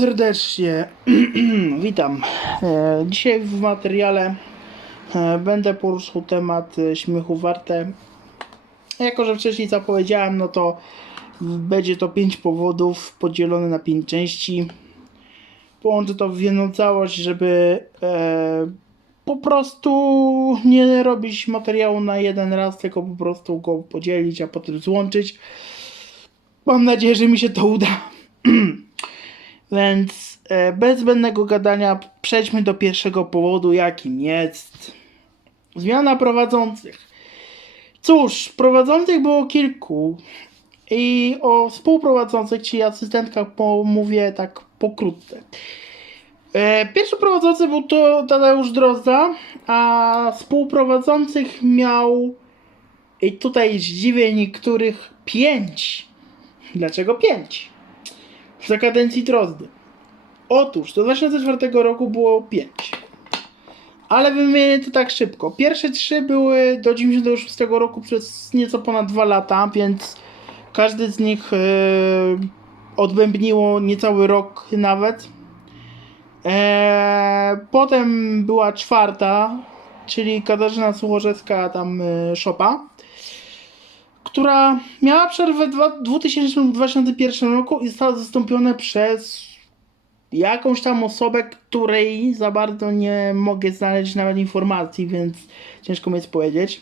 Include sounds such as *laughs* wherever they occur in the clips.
serdecznie. *clears throat* Witam. E, Dzisiaj w materiale e, będę poruszał temat e, śmiechu warte. Jako, że wcześniej zapowiedziałem, no to będzie to pięć powodów podzielone na pięć części. Połączę to w jedną całość, żeby po prostu nie robić materiału na jeden raz, tylko po prostu go podzielić, a potem złączyć. Mam nadzieję, że mi się to uda. *clears throat* Więc e, bez zbędnego gadania przejdźmy do pierwszego powodu, jakim jest zmiana prowadzących. Cóż, prowadzących było kilku i o współprowadzących, czyli asystentkach pomówię tak pokrótce. E, Pierwszy prowadzący był to Tadeusz Drozda, a współprowadzących miał i tutaj zdziwię niektórych pięć. Dlaczego pięć? Za kadencji Drozdy. Otóż do 2004 roku było 5. Ale wymienię to tak szybko. Pierwsze trzy były do 96 roku przez nieco ponad 2 lata, więc każdy z nich e, odbębniło niecały rok nawet. E, potem była czwarta, czyli Katarzyna Suchorzewska, tam e, Szopa która miała przerwę w dwa- 2021 roku i została zastąpiona przez jakąś tam osobę, której za bardzo nie mogę znaleźć nawet informacji, więc ciężko mi jest powiedzieć.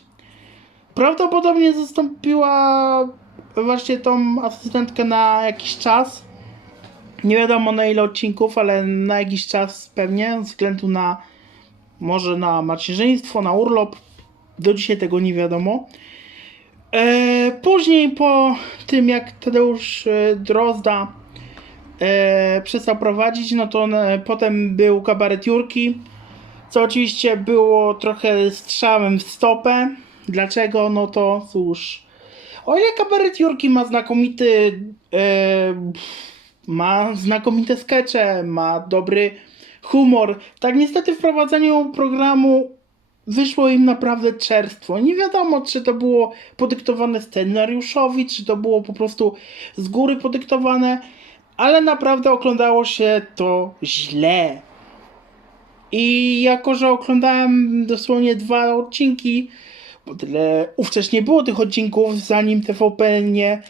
Prawdopodobnie zastąpiła właśnie tą asystentkę na jakiś czas. Nie wiadomo na ile odcinków, ale na jakiś czas pewnie, ze względu na może na macierzyństwo, na urlop. Do dzisiaj tego nie wiadomo. E, później po tym jak Tadeusz e, Drozda e, przestał prowadzić, no to potem był kabaret Jurki, co oczywiście było trochę strzałem w stopę. Dlaczego? No to cóż, o ile kabaret Jurki ma znakomity ma znakomite skecze, ma dobry humor, tak niestety w prowadzeniu programu wyszło im naprawdę czerstwo. Nie wiadomo, czy to było podyktowane scenariuszowi, czy to było po prostu z góry podyktowane, ale naprawdę oglądało się to źle. I jako, że oglądałem dosłownie dwa odcinki, bo tyle ówcześnie nie było tych odcinków, zanim TVP nie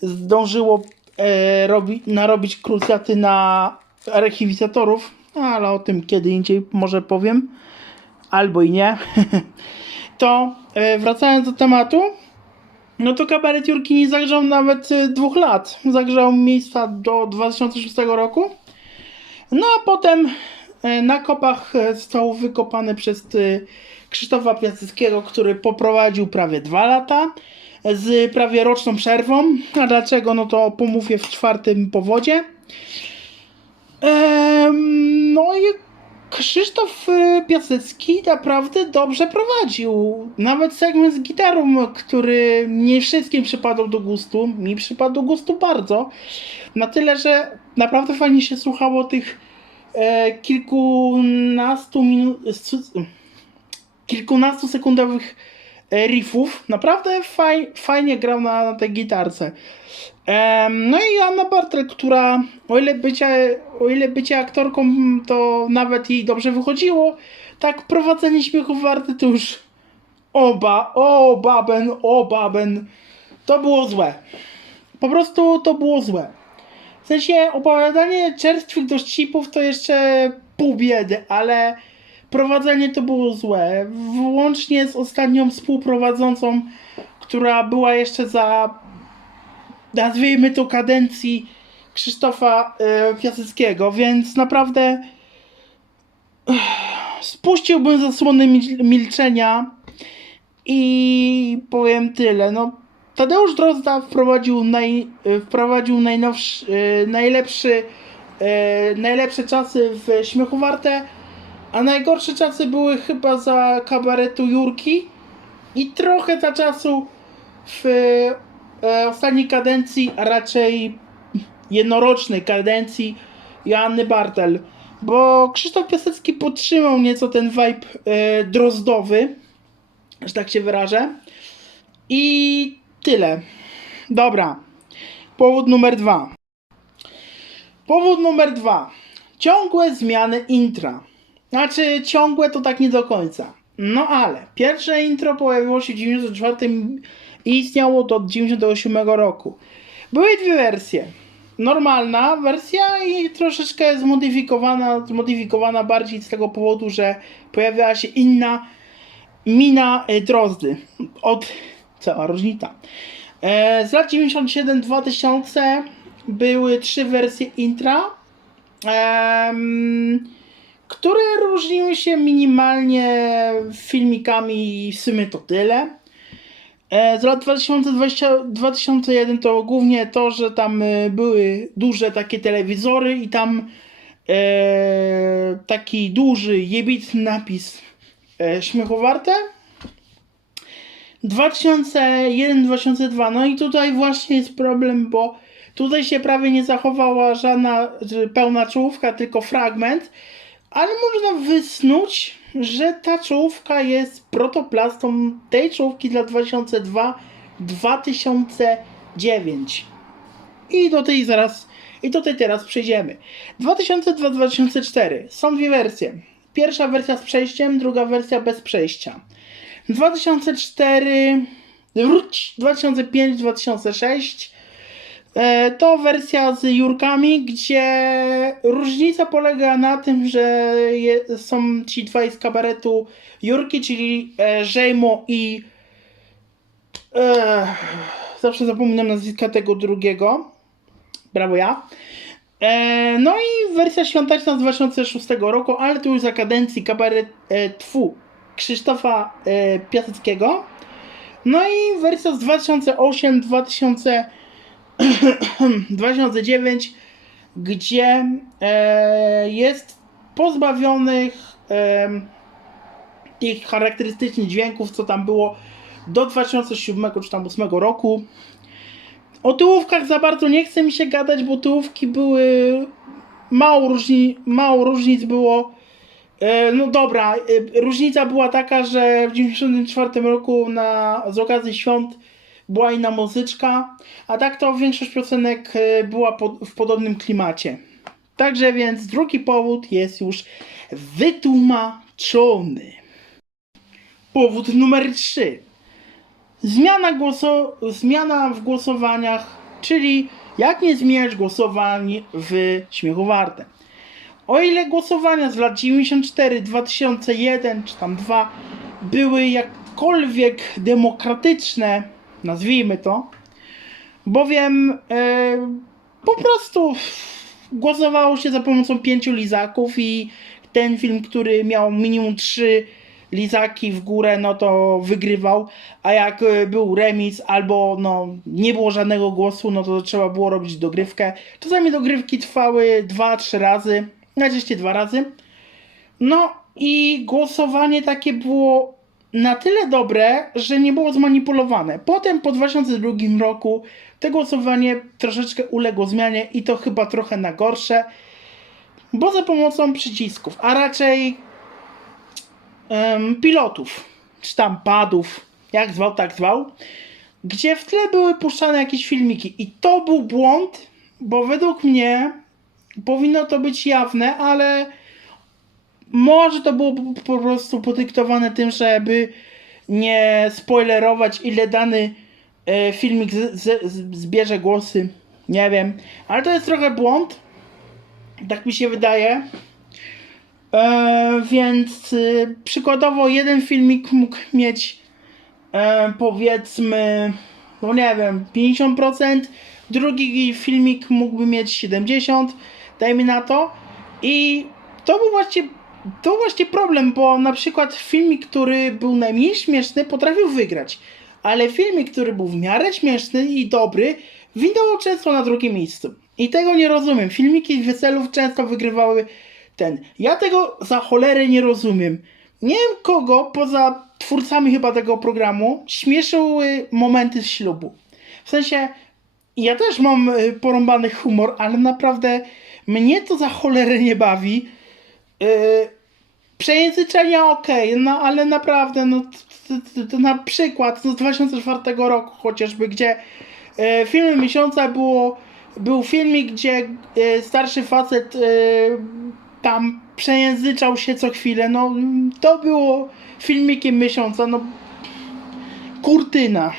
zdążyło e, robi, narobić krucjaty na archiwizatorów, ale o tym kiedy indziej może powiem albo i nie, *laughs* to e, wracając do tematu, no to kabaret Jurki nie zagrzał nawet e, dwóch lat. Zagrzał miejsca do 2006 roku. No a potem e, na kopach został wykopany przez Krzysztofa Piaseckiego, który poprowadził prawie dwa lata z prawie roczną przerwą. A dlaczego? No to pomówię w czwartym powodzie. Em, no i Krzysztof y, Piasecki naprawdę dobrze prowadził. Nawet segment z gitarą, który nie wszystkim przypadł do gustu. Mi przypadł do gustu bardzo. Na tyle, że naprawdę fajnie się słuchało tych e, kilkunastu minut. kilkunastu sekundowych e, riffów. Naprawdę faj, fajnie grał na, na tej gitarce. No i Anna Bartel, która o ile, bycie, o ile bycie aktorką to nawet jej dobrze wychodziło, tak prowadzenie śmiechu warte to już oba, o baben, o baben, to było złe. Po prostu to było złe. W sensie opowiadanie czerstwych dowcipów to jeszcze pół biedy, ale prowadzenie to było złe. Włącznie z ostatnią współprowadzącą, która była jeszcze za nazwijmy to kadencji Krzysztofa e, Piaseckiego, więc naprawdę ech, spuściłbym zasłony mil- milczenia i powiem tyle. No, Tadeusz Drozda wprowadził, naj, e, wprowadził najnowszy, e, najlepszy, e, najlepsze czasy w Śmiechu Warte, a najgorsze czasy były chyba za kabaretu Jurki i trochę za czasu w e, ostatniej kadencji, a raczej jednorocznej kadencji Joanny Bartel. Bo Krzysztof Piasecki podtrzymał nieco ten vibe e, drozdowy, że tak się wyrażę. I tyle. Dobra. Powód numer dwa. Powód numer dwa. Ciągłe zmiany intra. Znaczy, ciągłe to tak nie do końca. No ale, pierwsze intro pojawiło się w 94 i istniało do 98 roku. Były dwie wersje. Normalna wersja i troszeczkę zmodyfikowana, zmodyfikowana bardziej z tego powodu, że pojawiała się inna mina y, Drozdy. Od cała różnica. E, z lat 97-2000 były trzy wersje intra, em, które różniły się minimalnie filmikami i w sumie to tyle. E, z lat 2020-2001 to głównie to, że tam e, były duże takie telewizory i tam e, taki duży, jebitny napis e, śmiechowarte. 2001-2002, no i tutaj właśnie jest problem, bo tutaj się prawie nie zachowała żadna pełna czołówka, tylko fragment, ale można wysnuć, że ta czołówka jest protoplastą tej czołówki dla 2002-2009. I do tej zaraz, i do tej teraz przejdziemy. 2002-2004 są dwie wersje. Pierwsza wersja z przejściem, druga wersja bez przejścia. 2004, wróć, 2005, 2006 e, to wersja z Jurkami, gdzie różnica polega na tym, że je, są ci dwaj z kabaretu Jurki, czyli e, i e, zawsze zapominam nazwiska tego drugiego. Brawo ja. E, no i wersja świąteczna z 2006 roku, ale to już za kadencji kabaret e, Krzysztofa e, Piaseckiego. No i wersja z 2008 2000 *clears throat* 2009, gdzie e, jest pozbawionych e, tych charakterystycznych dźwięków, co tam było do 2007 czy tam 2008 roku. O tyłówkach za bardzo nie chce mi się gadać, bo tyłówki były mało, różni, mało różnic było. E, No dobra, e, różnica była taka, że w 1994 roku na, z okazji świąt była inna muzyczka, a tak to większość piosenek e, była w podobnym klimacie. Także więc drugi powód jest już wytłumaczony. Powód numer 3. Zmiana, głoso, zmiana w głosowaniach, czyli jak nie zmieniać głosowań w śmiechu warte. O ile głosowania z lat 94, 2001 czy tam 2 były jakkolwiek demokratyczne, nazwijmy to, bowiem e, po prostu głosowało się za pomocą pięciu lizaków i ten film, który miał minimum trzy lizaki w górę, no to wygrywał, a jak e, był remis albo no nie było żadnego głosu, no to trzeba było robić dogrywkę. Czasami dogrywki trwały dwa, trzy razy, najczęściej dwa razy. No i głosowanie takie było na tyle dobre, że nie było zmanipulowane. Potem po 2002 roku to głosowanie troszeczkę uległo zmianie i to chyba trochę na gorsze, bo za pomocą przycisków, a raczej em, pilotów, czy tam padów, jak zwał, tak zwał, gdzie w tle były puszczane jakieś filmiki i to był błąd, bo według mnie powinno to być jawne, ale może to było po- prostu podyktowane tym, żeby nie spoilerować, ile dany e, filmik z, z, zbierze głosy. Nie wiem, ale to jest trochę błąd. Tak mi się wydaje. E, więc y, przykładowo jeden filmik mógł mieć e, powiedzmy, no nie wiem, 50%, drugi filmik mógłby mieć 70%, dajmy na to. I to był właśnie, to właśnie problem, bo na przykład filmik, który był najmniej śmieszny, potrafił wygrać. Ale filmik, który był w miarę śmieszny i dobry, wideo często na drugim miejscu. I tego nie rozumiem. Filmiki weselów często wygrywały ten. Ja tego za cholerę nie rozumiem. Nie wiem kogo, poza twórcami chyba tego programu, śmieszyły momenty z ślubu. W sensie, ja też mam y, porąbany humor, ale naprawdę mnie to za cholerę nie bawi. Yy, przejęzyczenia okej, no ale naprawdę, no to, na przykład z 2004 roku chociażby, gdzie e, filmem miesiąca było był filmik, gdzie e, starszy facet e, tam przejęzyczał się co chwilę. No, to było filmikiem miesiąca. No, kurtyna.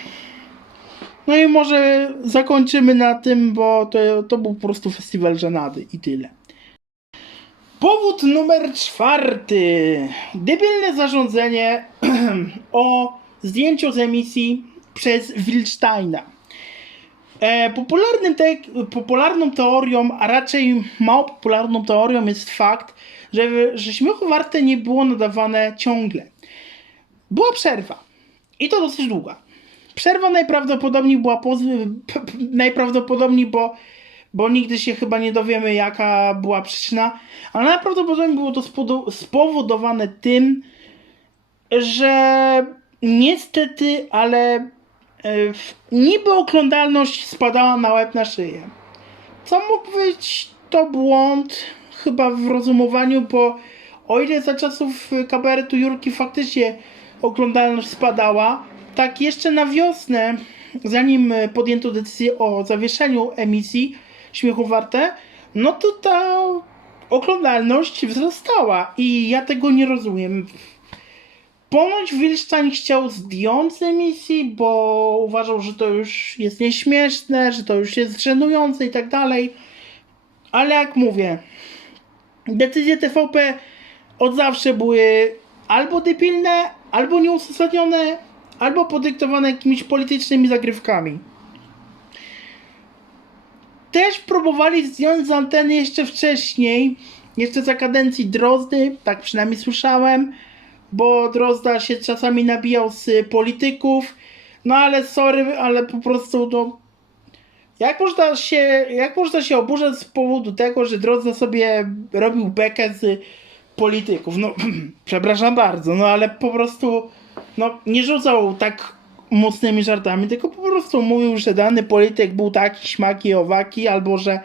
No i może zakończymy na tym, bo to, to był po prostu festiwal żenady i tyle. Powód numer czwarty. Debilne zarządzenie *clears throat* o zdjęciu z emisji przez Wilsteina. E, popularnym te, popularną teorią, a raczej mało popularną teorią jest fakt, że, że śmiechu warte nie było nadawane ciągle. Była przerwa. I to dosyć długa. Przerwa najprawdopodobniej była poz... p- p- najprawdopodobniej, bo, bo nigdy się chyba nie dowiemy, jaka była przyczyna, ale najprawdopodobniej było to spowodowane tym, że niestety, ale e, niby oglądalność spadała na łeb na szyję. Co mógł być to błąd chyba w rozumowaniu, bo o ile za czasów kabaretu Jurki faktycznie oglądalność spadała, tak jeszcze na wiosnę, zanim podjęto decyzję o zawieszeniu emisji Śmiechu Warte, no to ta oglądalność wzrastała i ja tego nie rozumiem. Ponoć Wilstein chciał zdjąć z emisji, bo uważał, że to już jest nieśmieszne, że to już jest żenujące i tak dalej. Ale jak mówię, decyzje TVP od zawsze były albo debilne, albo nieuzasadnione, albo podyktowane jakimiś politycznymi zagrywkami. Też próbowali zdjąć z anteny jeszcze wcześniej, jeszcze za kadencji Drozdy, tak przynajmniej słyszałem, bo Drozda się czasami nabijał z polityków, no ale sorry, ale po prostu to jak można się, jak można się oburzać z powodu tego, że Drozda sobie robił bekę z polityków? No, *clears throat* przepraszam bardzo, no ale po prostu no, nie rzucał tak mocnymi żartami, tylko po prostu mówił, że dany polityk był taki, śmaki, owaki, albo że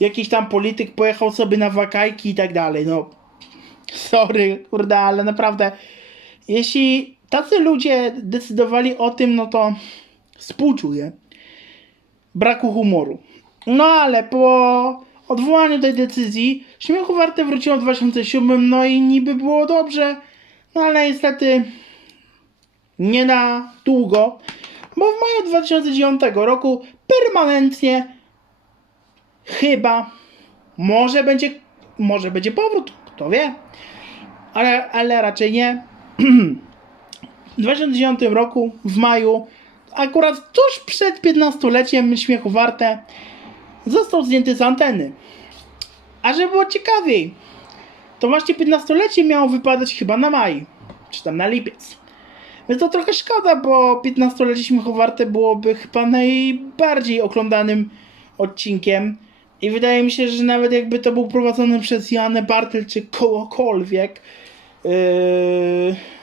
jakiś tam polityk pojechał sobie na wakajki i tak dalej. No, sorry, kurde, ale naprawdę, jeśli tacy ludzie decydowali o tym, no to współczuję braku humoru. No ale po odwołaniu tej decyzji Śmiechu Warte wróciło w 2007, no i niby było dobrze, no ale niestety nie na długo, bo w maju 2009 roku permanentnie chyba może będzie, może będzie powrót, kto wie, ale, ale raczej nie. *clears throat* W 2009 roku, w maju, akurat tuż przed 15-leciem Śmiechu Warte, został zdjęty z anteny. A żeby było ciekawiej, to właśnie 15-lecie miało wypadać chyba na maj, czy tam na lipiec. To trochę szkoda, bo 15-lecie Śmiechu Warte byłoby chyba najbardziej oglądanym odcinkiem. I wydaje mi się, że nawet jakby to był prowadzony przez Janę Bartel czy kogokolwiek, yy,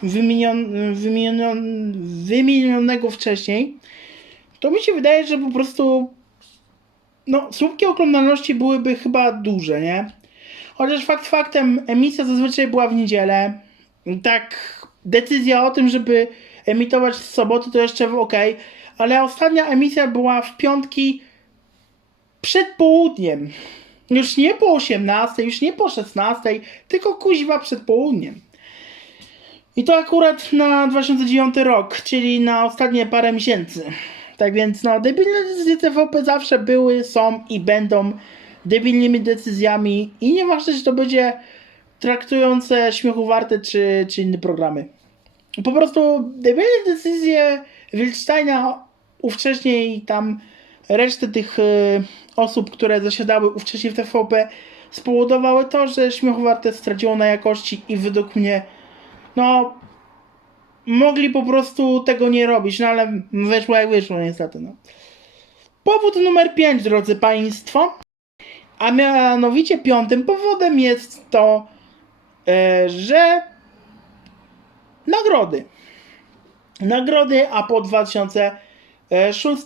wymienion, wymienion, wymienionego wcześniej, to mi się wydaje, że po prostu no, słupki oglądalności byłyby chyba duże, nie? Chociaż fakt faktem, emisja zazwyczaj była w niedzielę. Tak, decyzja o tym, żeby emitować w soboty, to jeszcze ok, ale ostatnia emisja była w piątki przed południem. Już nie po 18, już nie po 16, tylko kuźwa przed południem. I to akurat na 2009 rok, czyli na ostatnie parę miesięcy. Tak więc no, debilne decyzje TVP zawsze były, są i będą debilnymi decyzjami i nieważne, czy to będzie traktujące śmiechu warte, czy, czy inne programy. Po prostu debilne decyzje Wilsteina ówcześniej tam resztę tych y, osób, które zasiadały ówcześnie w TVP spowodowały to, że śmiechu warte straciło na jakości i według mnie no mogli po prostu tego nie robić, no ale wyszło jak wyszło niestety. No. Powód numer 5, drodzy Państwo, a mianowicie piątym powodem jest to, że nagrody. Nagrody, a po 2006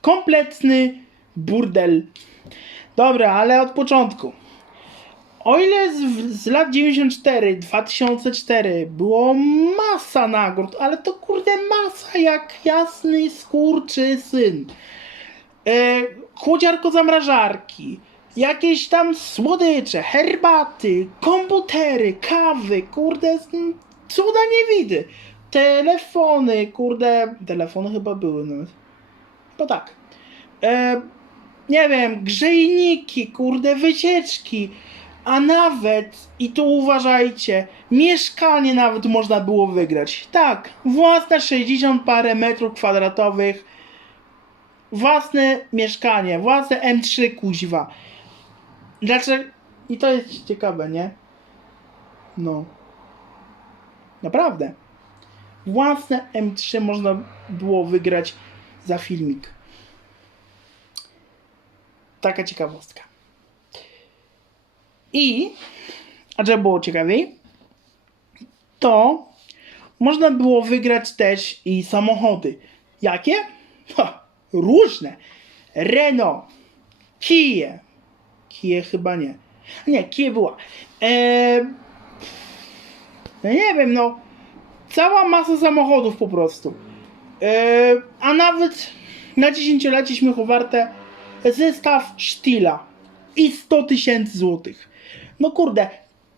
kompletny burdel. Dobra, ale od początku. O ile z, z lat 94, 2004 było masa nagród, ale to kurde masa jak jasny skurczy syn. E, chłodziarko zamrażarki, jakieś tam słodycze, herbaty, komputery, kawy, kurde, cuda nie widy. Telefony, kurde, telefony chyba były nawet. No tak. E, nie wiem, grzejniki, kurde, wycieczki, a nawet, i tu uważajcie, mieszkanie nawet można było wygrać. Tak, własne 60 parę metrów kwadratowych, własne mieszkanie, własne M3 kuźwa. Dlaczego? I to jest ciekawe, nie? No. Naprawdę. Własne M3 można było wygrać za filmik. Taka ciekawostka. I, a żeby było ciekawiej, to można było wygrać też i samochody. Jakie? Ha, różne. Renault, Kia. Kia chyba nie. Nie, Kia była. Eee, no nie wiem, no. Cała masa samochodów po prostu. Eee, a nawet na dziesięciolecie śmiechowarte zestaw Stila i 100 tysięcy złotych. No kurde,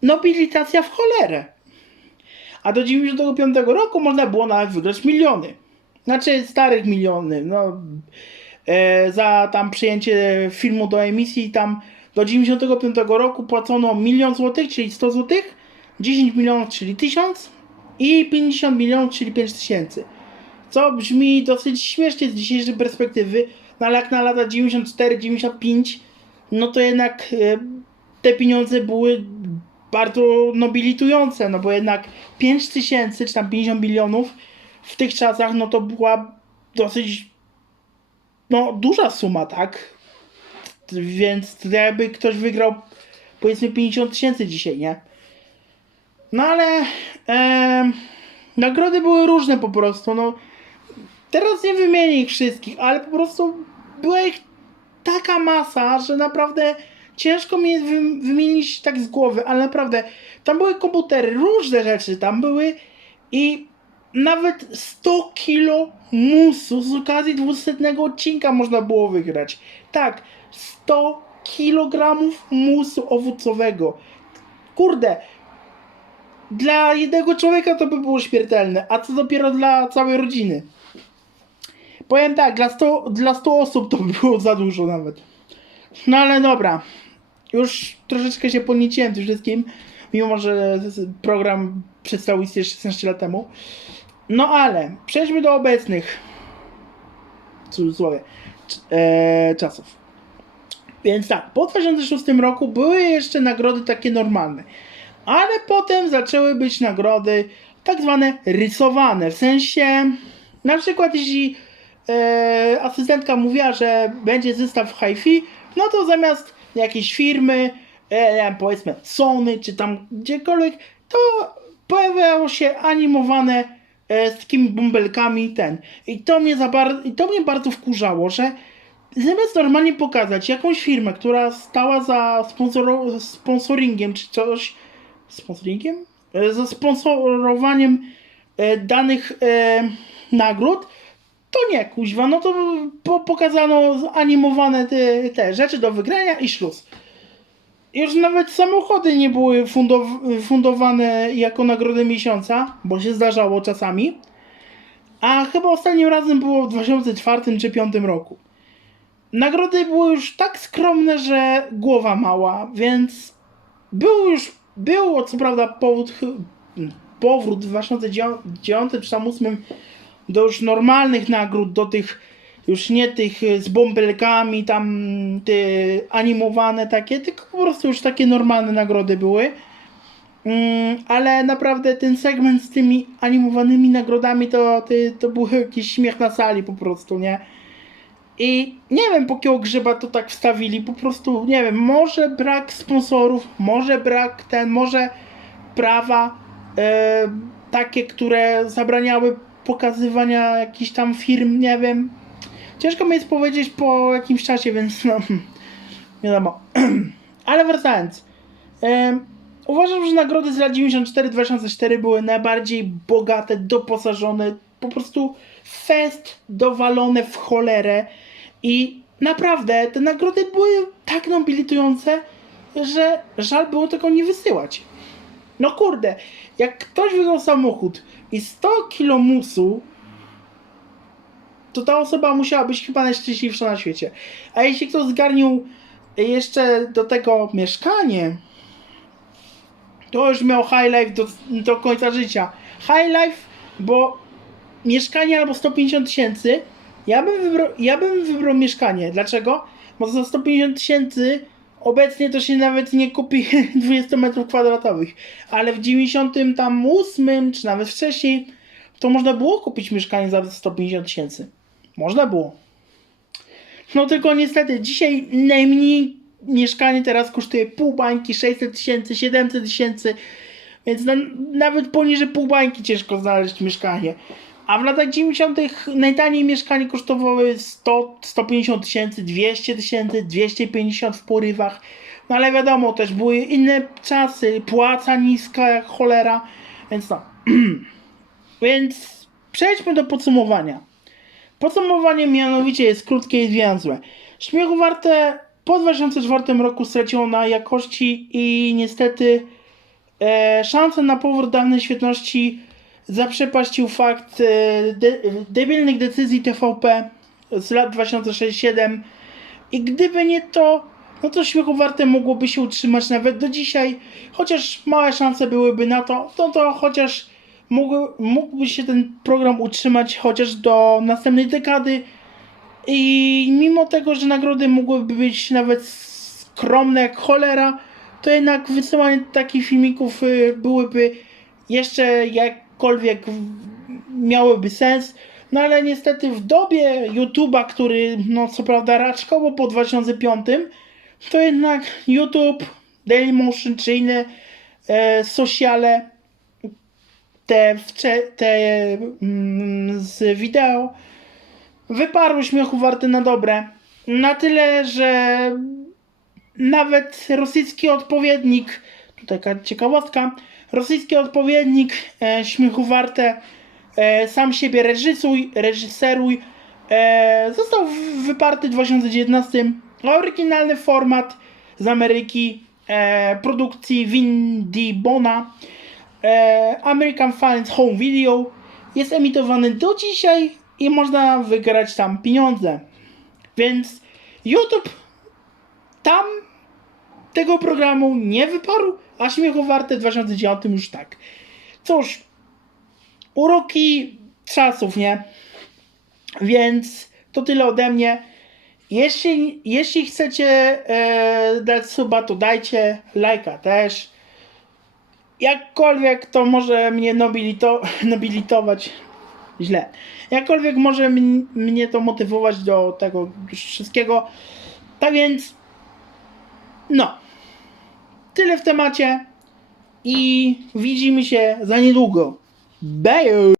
nobilitacja w cholerę. A do 95 roku można było nawet wygrać miliony. Znaczy starych miliony, no e, za tam przyjęcie filmu do emisji tam do 95 roku płacono milion złotych, czyli 100 złotych, 10 milionów, czyli 1000 i 50 milionów, czyli 5 tysięcy. Co brzmi dosyć śmiesznie z dzisiejszej perspektywy, no ale jak na lata 94-95, no to jednak e, te pieniądze były bardzo nobilitujące, no bo jednak 5 tysięcy czy tam 50 milionów w tych czasach, no to była dosyć no duża suma, tak? Więc jakby ktoś wygrał powiedzmy 50 tysięcy dzisiaj, nie? No ale em, nagrody były różne po prostu, no teraz nie wymienię ich wszystkich, ale po prostu była ich taka masa, że naprawdę ciężko mi jest wy- wymienić tak z głowy, ale naprawdę tam były komputery, różne rzeczy tam były i nawet 100 kilo musu z okazji 200 odcinka można było wygrać. Tak, 100 kilogramów musu owocowego. Kurde, dla jednego człowieka to by było śmiertelne, a co dopiero dla całej rodziny. Powiem tak, dla 100, dla 100 osób to by było za dużo nawet. No ale dobra, już troszeczkę się podnieciłem tym wszystkim, mimo że program przestał istnieć 16 lat temu. No ale przejdźmy do obecnych w cudzysłowie e, czasów. Więc tak, po 2006 roku były jeszcze nagrody takie normalne, ale potem zaczęły być nagrody tak zwane rysowane, w sensie na przykład jeśli e, asystentka mówiła, że będzie zestaw hi-fi, no to zamiast jakiejś firmy, e, powiedzmy Sony czy tam gdziekolwiek, to pojawiało się animowane e, z takimi bąbelkami ten. I to mnie za bar- i to mnie bardzo wkurzało, że zamiast normalnie pokazać jakąś firmę, która stała za sponsoro- sponsoringiem czy coś, sponsoringiem? E, Za sponsorowaniem e, danych e, nagród, to nie, kuźwa, no to po, pokazano animowane te, te rzeczy do wygrania i szluz. Już nawet samochody nie były fundow- fundowane jako nagrody miesiąca, bo się zdarzało czasami. A chyba ostatnim razem było w 2004 czy 2005 roku. Nagrody były już tak skromne, że głowa mała, więc był już, było co prawda powód, powrót w 2009 czy tam 2008 do już normalnych nagród, do tych już nie tych y, z bąbelkami, tam te animowane takie, tylko po prostu już takie normalne nagrody były. Mm, ale naprawdę ten segment z tymi animowanymi nagrodami to, to, to był jakiś śmiech na sali po prostu, nie? I nie wiem po jakiego grzyba to tak wstawili, po prostu nie wiem, może brak sponsorów, może brak ten, może prawa e, takie, które zabraniały pokazywania jakichś tam firm, nie wiem. Ciężko mi jest powiedzieć po jakimś czasie, więc no, nie wiadomo. *clears throat* Ale wracając. Em, uważam, że nagrody z lat 94-2004 były najbardziej bogate, doposażone, po prostu fest dowalone w cholerę i naprawdę te nagrody były tak nobilitujące, że żal było tego nie wysyłać. No kurde, jak ktoś wygrał samochód i 100 kilo musu, to ta osoba musiała być chyba najszczęśliwsza na świecie. A jeśli ktoś zgarnił jeszcze do tego mieszkanie, to już miał high life do, do końca życia. High life, bo mieszkanie albo 150 tysięcy, ja bym wybrał, ja bym wybrał mieszkanie. Dlaczego? Bo za 150 tysięcy obecnie to się nawet nie kupi *laughs* 20 metrów kwadratowych. Ale w 98 czy nawet wcześniej to można było kupić mieszkanie za 150 tysięcy. Można było. No tylko niestety dzisiaj najmniej mieszkanie teraz kosztuje pół bańki, 600 tysięcy, 700 tysięcy, więc na, nawet poniżej pół bańki ciężko znaleźć mieszkanie. A w latach 90. najtaniej mieszkanie kosztowały 100, 150 tysięcy, 200 tysięcy, 250 w porywach. No ale wiadomo, też były inne czasy, płaca niska jak cholera, więc no. *clears throat* więc przejdźmy do podsumowania. Podsumowanie mianowicie jest krótkie i zwięzłe. Śmiechu warte po 2004 roku straciło na jakości i niestety e, szanse na powrót dawnej świetności zaprzepaścił fakt e, de, debilnych decyzji TVP z lat 2006-2007 i gdyby nie to, no to śmiechu warte mogłoby się utrzymać nawet do dzisiaj, chociaż małe szanse byłyby na to, no to chociaż mógł, mógłby się ten program utrzymać chociaż do następnej dekady. I mimo tego, że nagrody mogłyby być nawet skromne jak cholera, to jednak wysyłanie takich filmików y, byłyby jeszcze jakkolwiek miałyby sens. No ale niestety w dobie YouTube'a, który no co prawda raczkowo po 2005, to jednak YouTube, Dailymotion czy inne e, sociale te, te mm, z wideo wyparły śmiechu warte na dobre. Na tyle, że nawet rosyjski odpowiednik, tutaj taka ciekawostka, rosyjski odpowiednik e, śmiechu warte e, sam siebie reżysuj, reżyseruj. E, został wyparty w 2019 a oryginalny format z Ameryki e, produkcji Windy Bona. E, American Finance Home Video jest emitowany do dzisiaj i można wygrać tam pieniądze. Więc YouTube tam tego programu nie wyparł, a śmiechu warte w 2009 już tak. Cóż, uroki czasów, nie? Więc to tyle ode mnie. Jeśli, jeśli chcecie e, dać suba, to dajcie, lajka też jakkolwiek to może mnie nobilito, *laughs* nobilitować źle. Jakkolwiek może mnie to motywować do tego wszystkiego. Tak więc no. Tyle w temacie i widzimy się za niedługo. Bye!